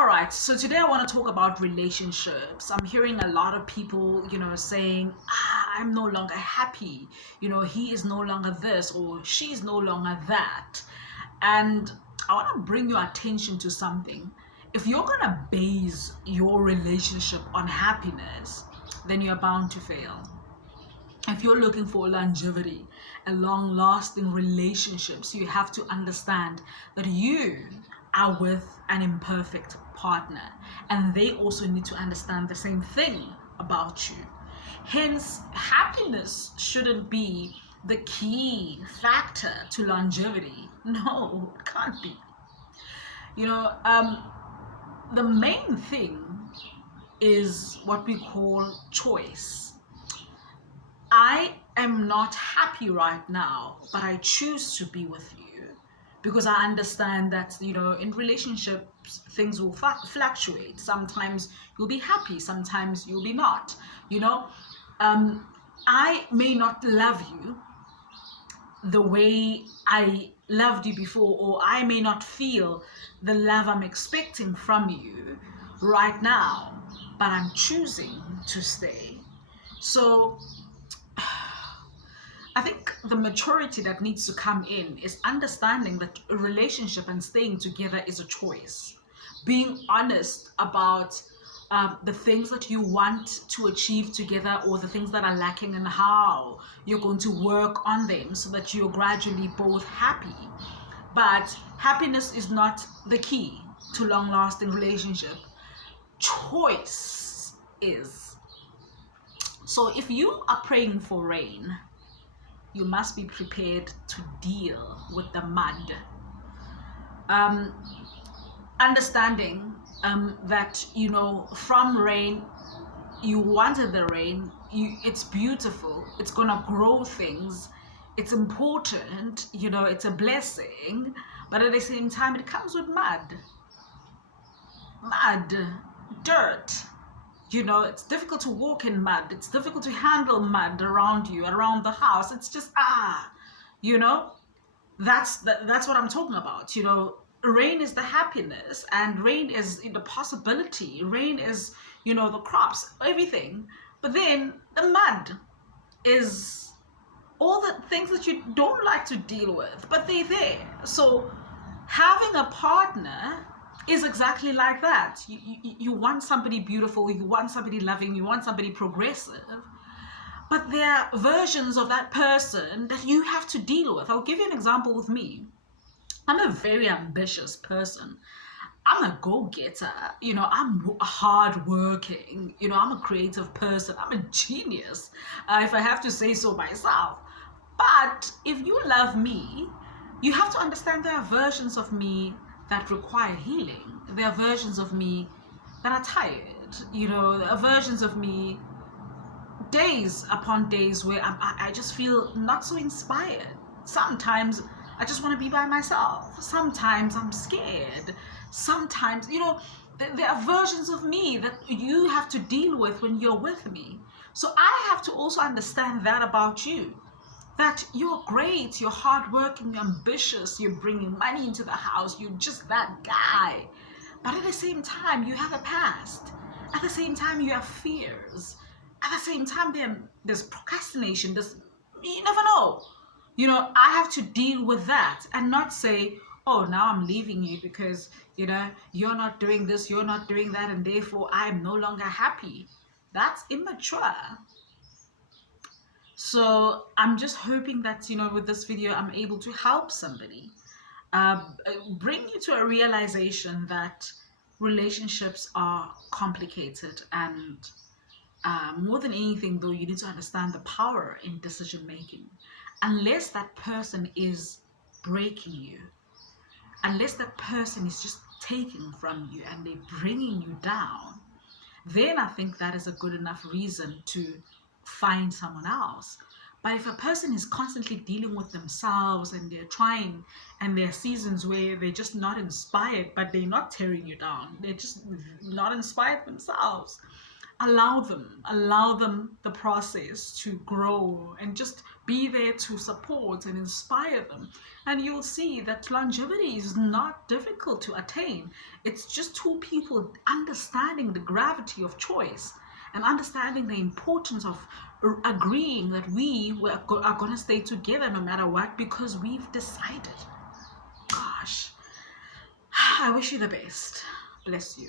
All right, so today I want to talk about relationships. I'm hearing a lot of people, saying, I'm no longer happy. He is no longer this or she is no longer that. And I want to bring your attention to something. If you're going to base your relationship on happiness, then you're bound to fail. If you're looking for longevity and long lasting relationships, you have to understand that you are with an imperfect partner, and they also need to understand the same thing about you. Hence, happiness shouldn't be the key factor to longevity. No, it can't be. You know, um, the main thing is what we call choice. I am not happy right now, but I choose to be with you because I understand that, in relationships, things will fluctuate. Sometimes you'll be happy, sometimes you'll be not. You know, I may not love you the way I loved you before, or I may not feel the love I'm expecting from you right now, but I'm choosing to stay. So, I think the maturity that needs to come in is understanding that a relationship and staying together is a choice. Being honest about the things that you want to achieve together, or the things that are lacking, and how you're going to work on them so that you're gradually both happy. But happiness is not the key to long lasting relationship. Choice is. So if you are praying for rain, you must be prepared to deal with the mud. Um, Understanding that, from rain, you wanted the rain, it's beautiful, it's gonna grow things, it's important, it's a blessing, but at the same time, it comes with mud, dirt. It's difficult to walk in mud. It's difficult to handle mud around you, around the house. It's just, you know, that's what I'm talking about. Rain is the happiness, and rain is the possibility. Rain is, the crops, everything. But then the mud is all the things that you don't like to deal with, but they're there. So having a partner is exactly like that. You want somebody beautiful, you want somebody loving, you want somebody progressive, but there are versions of that person that you have to deal with. I'll give you an example with me. I'm a very ambitious person. I'm a go-getter, I'm hardworking, I'm a creative person, I'm a genius, if I have to say so myself. But if you love me, you have to understand there are versions of me that require healing. There are versions of me that are tired. There are versions of me, days upon days, where I just feel not so inspired. Sometimes I just want to be by myself. Sometimes I'm scared. Sometimes, there are versions of me that you have to deal with when you're with me. So I have to also understand that about you. That you're great, you're hardworking, you're ambitious, you're bringing money into the house, you're just that guy. But at the same time, you have a past. At the same time, you have fears. At the same time, there's procrastination. You never know. I have to deal with that and not say, oh, now I'm leaving you because, you're not doing this, you're not doing that, and therefore I'm no longer happy. That's immature. So I'm just hoping that, with this video, I'm able to help somebody, uh, bring you to a realization that relationships are complicated, and more than anything, though, you need to understand the power in decision making. Unless that person is breaking you, unless that person is just taking from you and they're bringing you down, then I think that is a good enough reason to find someone else. But if a person is constantly dealing with themselves and they're trying, and there are seasons where they're just not inspired, but they're not tearing you down, they're just not inspired themselves, allow them the process to grow and just be there to support and inspire them. And you'll see that longevity is not difficult to attain. It's just two people understanding the gravity of choice and understanding the importance of agreeing that are going to stay together no matter what, because we've decided. Gosh, I wish you the best. Bless you.